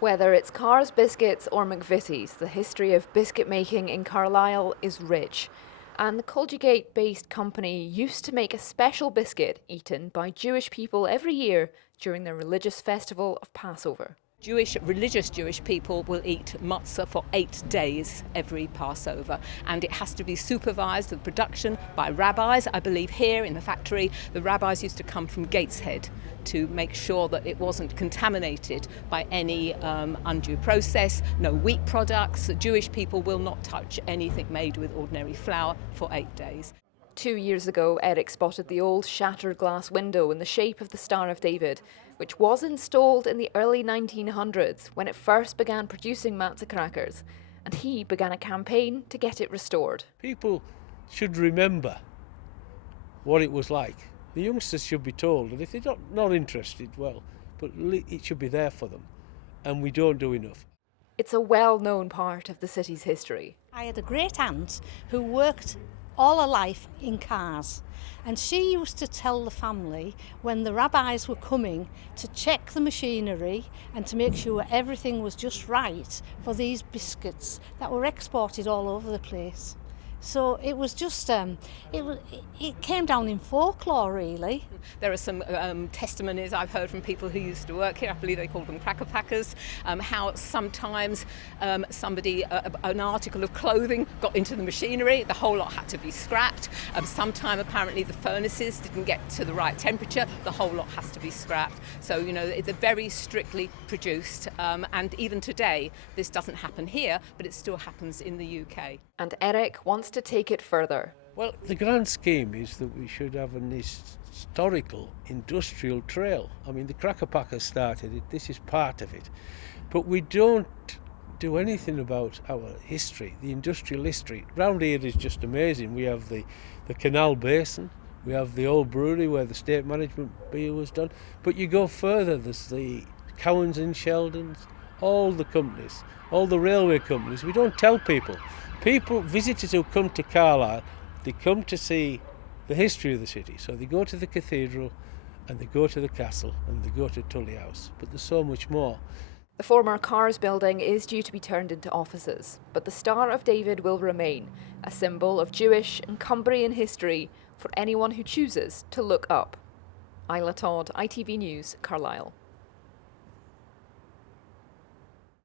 Whether it's Carr's biscuits or McVitie's, the history of biscuit making in Carlisle is rich. And the Colgate-based company used to make a special biscuit eaten by Jewish people every year during their religious festival of Passover. Religious Jewish people will eat matzah for 8 days every Passover, and it has to be supervised, the production, by rabbis. I believe here in the factory the rabbis used to come from Gateshead to make sure that it wasn't contaminated by any undue process, no wheat products. Jewish people will not touch anything made with ordinary flour for 8 days. 2 years ago, Eric spotted the old shattered glass window in the shape of the Star of David, which was installed in the early 1900s when it first began producing matzah crackers, and he began a campaign to get it restored. People should remember what it was like. The youngsters should be told, and if they're not interested, well, but it should be there for them, and we don't do enough. It's a well-known part of the city's history. I had a great aunt who worked all her life in cars, and she used to tell the family when the rabbis were coming to check the machinery and to make sure everything was just right for these biscuits that were exported all over the place. So it was just, it came down in folklore, really. There are some testimonies I've heard from people who used to work here, I believe they called them cracker packers, how sometimes an article of clothing got into the machinery, the whole lot had to be scrapped. Sometime apparently the furnaces didn't get to the right temperature, the whole lot has to be scrapped. So, you know, it's very strictly produced, and even today this doesn't happen here, but it still happens in the UK. And Eric wants to take it further. Well, the grand scheme is that we should have an historical industrial trail. I mean, the cracker packers started it, this is part of it. But we don't do anything about our history, the industrial history. Round here is just amazing. We have the Canal Basin, we have the old brewery where the state management beer was done. But you go further, there's the Cowans and Sheldons, all the companies, all the railway companies. We don't tell people. Visitors who come to Carlisle, they come to see the history of the city. So they go to the cathedral and they go to the castle and they go to Tully House. But there's so much more. The former Carr's building is due to be turned into offices, but the Star of David will remain, a symbol of Jewish and Cumbrian history for anyone who chooses to look up. Isla Todd, ITV News, Carlisle.